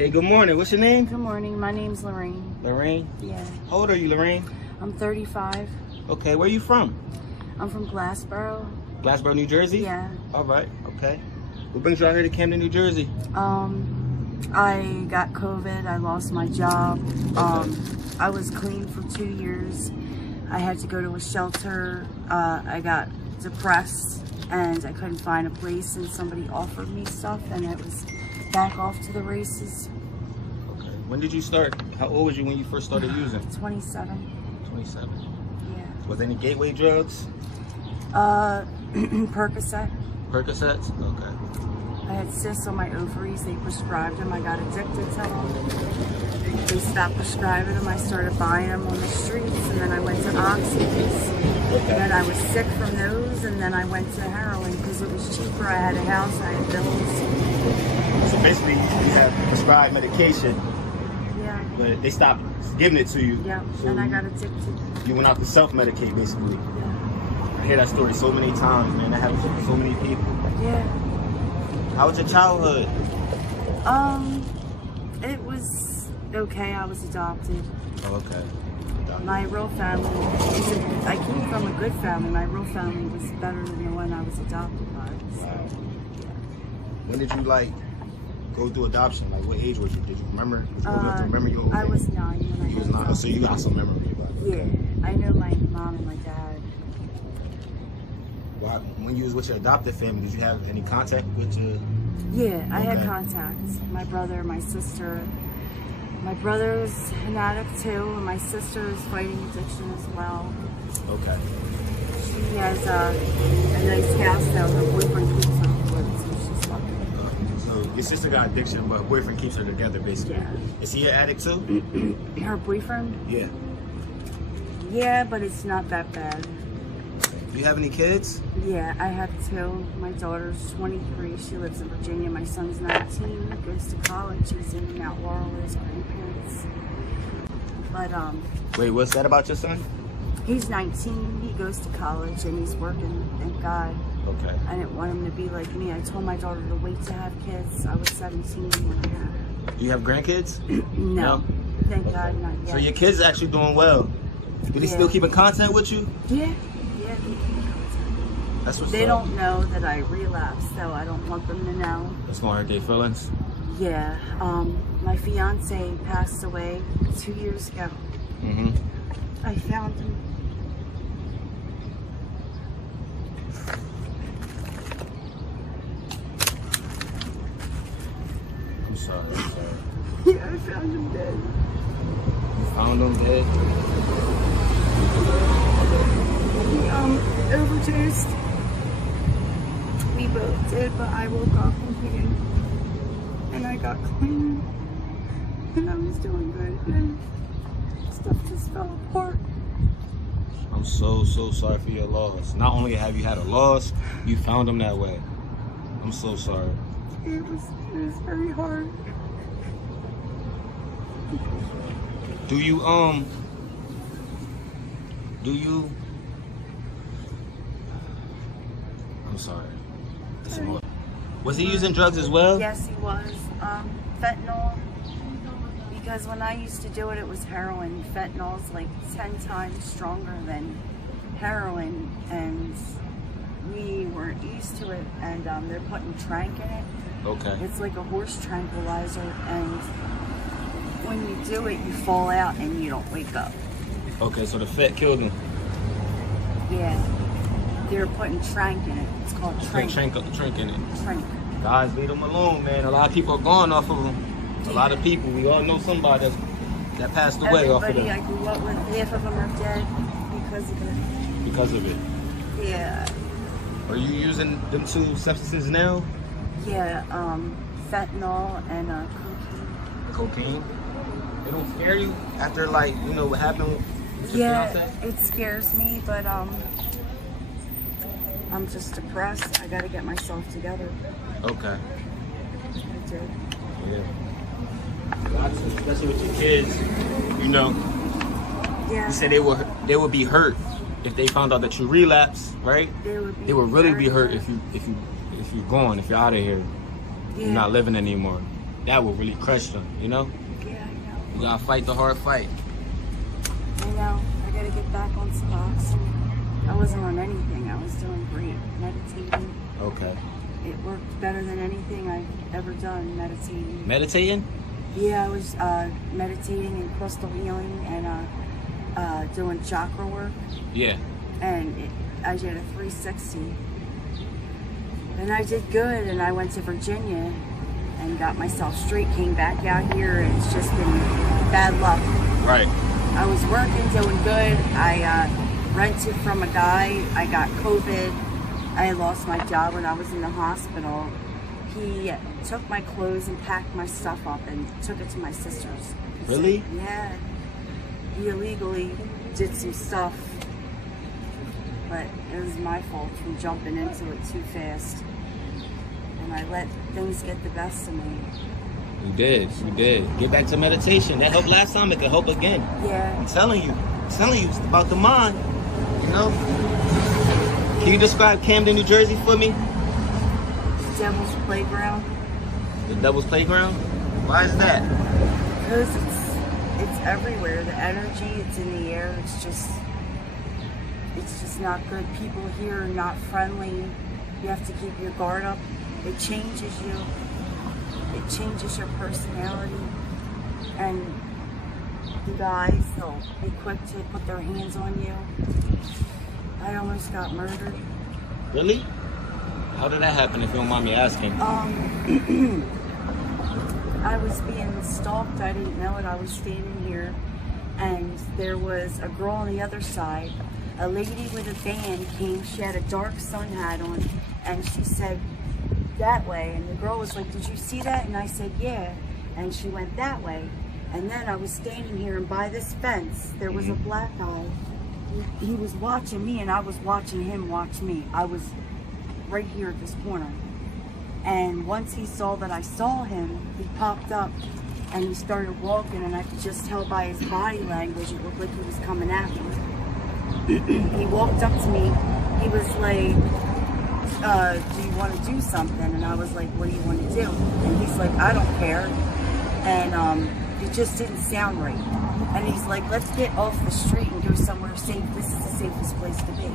Hey, good morning. What's your name? Good morning. My name's Lorraine. Lorraine? Yeah. How old are you, Lorraine? I'm 35. Okay, where are you from? I'm from Glassboro. Glassboro, New Jersey? Yeah. All right, okay. What brings you out here to Camden, New Jersey? I got COVID. I lost my job. I was clean for 2 years. I had to go to a shelter. I got depressed and I couldn't find a place, and somebody offered me stuff, and it was back off to the races. Okay. When did you start? How old was you when you first started using? 27. 27. Yeah. Was there any gateway drugs? Percocet. Percocets? Okay. I had cysts on my ovaries. They prescribed them. I got addicted to them. They stopped prescribing them. I started buying them on the streets, and then I went to oxys. Okay. And then I was sick from those, and then I went to heroin because it was cheaper. I had a house, I had bills. So basically, you have prescribed medication, Yeah. but they stopped giving it to you. Yeah. So And I got addicted. you went out to self-medicate, basically. Yeah. I hear that story so many times, man. That happens to so many people. Yeah. How was your childhood? It was okay. I was adopted. Oh, okay. My real family, I came from a good family. My real family was better than the one I was adopted by. So, Wow. yeah. When did you go through adoption? Like what age was you? Did you remember? Was you old enough to remember your old I age? was 9 when I You was got 9. adopted. So you got some memory about it. Yeah, I know my mom and my dad. Well, when you was with your adopted family, did you have any contact with your? Yeah, I had Okay. contacts. My brother, my sister. My brother's an addict too, and my sister is fighting addiction as well. Okay. She has a nice house now. Her boyfriend keeps her with, so she's lucky. So your sister got addiction, but her boyfriend keeps her together, basically. Yeah. Is he an addict too? Her boyfriend? Yeah. Yeah, but it's not that bad. Do you have any kids? Yeah, I have 2. My daughter's 23. She lives in Virginia. My son's 19. He goes to college. He's in Mount Laurel with his grandparents. But Wait, what's that about your son? he's 19. He goes to college and he's working. Thank God. Okay. I didn't want him to be like me. I told my daughter to wait to have kids. I was 17 when I had her. Do you have grandkids? No. Thank God, not yet. So your kids actually doing well. Do they still keep in contact with you? Yeah. That's what's They up. don't know that I relapsed, though. I don't want them to know. That's gonna hurt their feelings. Yeah, my fiance passed away 2 years ago. Mm-hmm. I found him. I'm sorry. Yeah, I found him dead. You found him dead? He overdosed. We both did, but I woke up and I got clean. And I was doing good. And stuff just fell apart. I'm so sorry for your loss. Not only have you had a loss, you found him that way. I'm so sorry. It was very hard. Do you I'm sorry. Was he using drugs as well? Yes, he was. Fentanyl. Because when I used to do it, it was heroin. Fentanyl is like 10 times stronger than heroin, and we weren't used to it. And they're putting trank in it. Okay. It's like a horse tranquilizer, and when you do it, you fall out and you don't wake up. Okay, so the fat killed him. Yeah. They're putting trank in it. It's called trank. Trank in it. Trank. Guys, leave them alone, man. A lot of people are going off of them. A lot of people. We all know somebody that passed away off of Everybody I them. grew up with, half of them are dead because of it. Because of it. Yeah. Are you using them 2 substances now? Yeah, fentanyl and Cocaine? It don't scare you after, like, you know, what happened with your yeah, fiance? it scares me, but I'm just depressed. I gotta get myself together. Okay. I do. Yeah. Especially with your kids, you know. Yeah. You said they would be hurt if they found out that you relapse, right? They would really be hurt if you're gone, if you're out of here. Yeah. You're not living anymore. that will really crush them, you know? Yeah, I know. You gotta fight the hard fight. I know. I gotta get back on some oxygen. I wasn't on anything. I was doing great. Meditating. Okay. It worked better than anything I've ever done, meditating. Meditating? Yeah, I was meditating and crystal healing and doing chakra work. Yeah. And I did a 360. And I did good, and I went to Virginia and got myself straight, came back out here, and it's just been bad luck. Right. I was working, doing good. I rented from a guy. I got COVID. I lost my job when I was in the hospital. He took my clothes and packed my stuff up and took it to my sister's. Really? Yeah. He illegally did some stuff, but it was my fault from jumping into it too fast. And I let things get the best of me. You did. You did. Get back to meditation. That helped last time. It can help again. Yeah. I'm telling you. It's about the mind. You know? Can you describe Camden, New Jersey for me? Devil's Playground. The Devil's Playground? Why is that? Because it's everywhere. The energy, it's in the air. It's just not good. People here are not friendly. You have to keep your guard up. It changes you. It changes your personality. And the guys, they'll be quick to put their hands on you. I almost got murdered. Really? How did that happen, if you don't mind me asking? I was being stalked. I didn't know it. I was standing here, and there was a girl on the other side. A lady with a van came. She had a dark sun hat on, and she said, that way. And the girl was like, did you see that? And I said, yeah. And she went that way. And then I was standing here, and by this fence, there was a black guy. He was watching me, and I was watching him watch me. I was right here at this corner. And once he saw that I saw him, he popped up and he started walking, and I could just tell by his body language, it looked like he was coming at me. He walked up to me. He was like, do you want to do something? And I was like, what do you want to do? And he's like, I don't care. And it just didn't sound right. And he's like, let's get off the street and go somewhere safe. This is the safest place to be.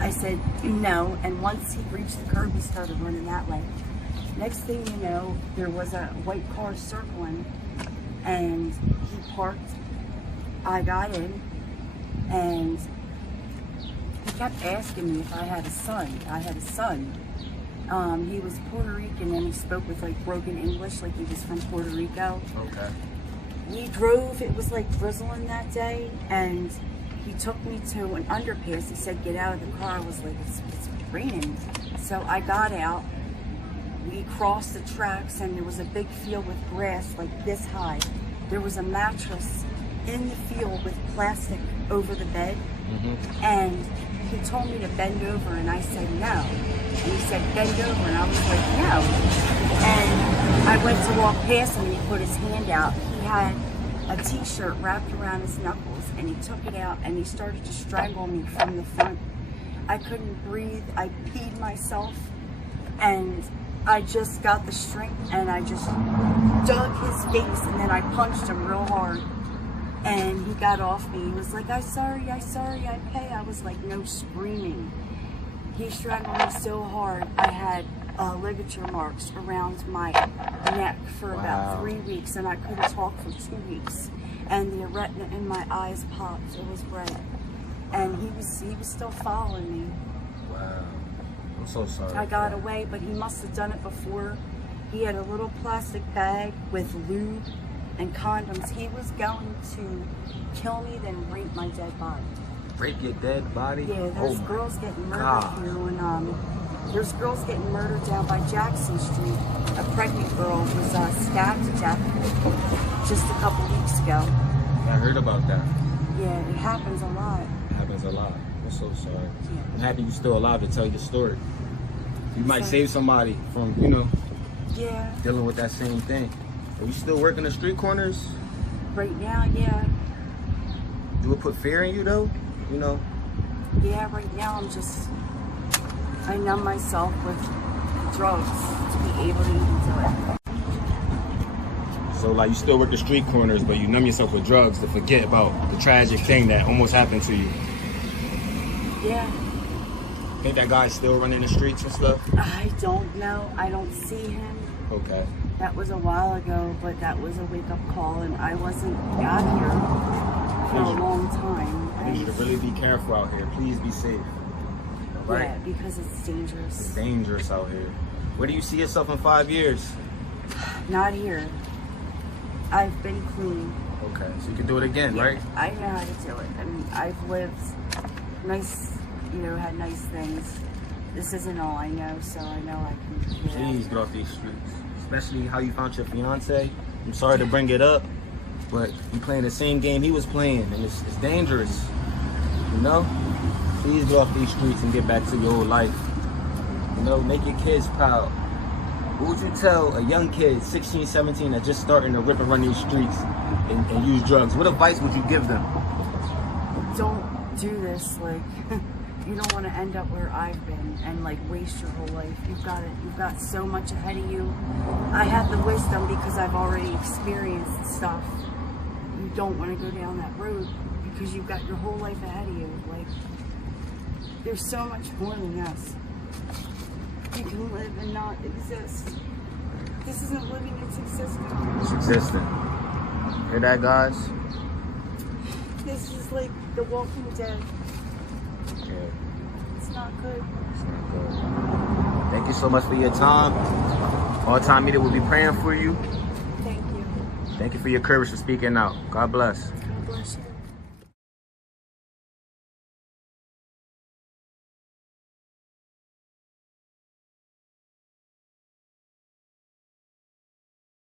I said, no. And once he reached the curb, he started running that way. Next thing you know, there was a white car circling, and he parked. I got in, and he kept asking me if I had a son. I had a son. He was Puerto Rican, and he spoke with like broken English, like he was from Puerto Rico. Okay. We drove, it was like drizzling that day, and he took me to an underpass. He said, get out of the car. I was like, it's raining. So I got out. We crossed the tracks, and there was a big field with grass like this high. There was a mattress in the field with plastic over the bed. And he told me to bend over, and I said no. And he said, bend over, and I was like, no. And I went to walk past him, and he put his hand out. He had a t-shirt wrapped around his knuckles, and he took it out, and he started to strangle me from the front. I couldn't breathe. I peed myself, and I just got the strength, and I just dug his face, and then I punched him real hard. And he got off me. He was like, I'm sorry, I pay. I was like, no screaming. He strangled me so hard, I had ligature marks around my neck for about 3 weeks, and I couldn't talk for 2 weeks. And the retina in my eyes popped. It was red. And he was still following me. Wow. I'm so sorry. I got away, but he must have done it before. He had a little plastic bag with lube and condoms. He was going to kill me, then rape my dead body. Rape your dead body? Yeah, there's girls getting murdered here. And there's girls getting murdered down by Jackson Street. A pregnant girl was stabbed to death just a couple weeks ago. I heard about that. Yeah, it happens a lot. It happens a lot. I'm so sorry. Yeah. I'm happy you're still alive to tell your story. You might So- save somebody from, Yeah, dealing with that same thing. Are you still working the street corners? right now, yeah. Do it put fear in you, though? Yeah, right now I numb myself with drugs to be able to even do it. So like you still work the street corners, but you numb yourself with drugs to forget about the tragic thing that almost happened to you. Yeah. Think that guy's still running the streets and stuff? I don't know. I don't see him. Okay. That was a while ago, but that was a wake-up call, and I wasn't out here for a long time. I need you to really be careful out here. Please be safe. All right? Yeah, because it's dangerous. It's dangerous out here. Where do you see yourself in 5 years? Not here. I've been clean. Okay, so you can do it again, right? I know how to do it. I mean, I've lived nice, had nice things. This isn't all I know, so I know I can. Please get off these streets. Especially how you found your fiance. I'm sorry to bring it up, but you playing the same game he was playing, and it's dangerous. You know? Please get off these streets and get back to your old life. You know, make your kids proud. What would you tell a young kid, 16, 17, that's just starting to rip and run these streets and use drugs? What advice would you give them? Don't do this. Like, you don't want to end up where I've been and like waste your whole life. You've got so much ahead of you. I have the wisdom because I've already experienced stuff. You don't want to go down that road because you've got your whole life ahead of you. Like, there's so much more than this. You can live and not exist. This isn't living, it's existing. It's existing. Hear that, guys? This is like The Walking Dead. Yeah. It's not good. It's not good. Thank you so much for your time. All Time Media will be praying for you. Thank you. Thank you for your courage for speaking out. God bless. God bless you.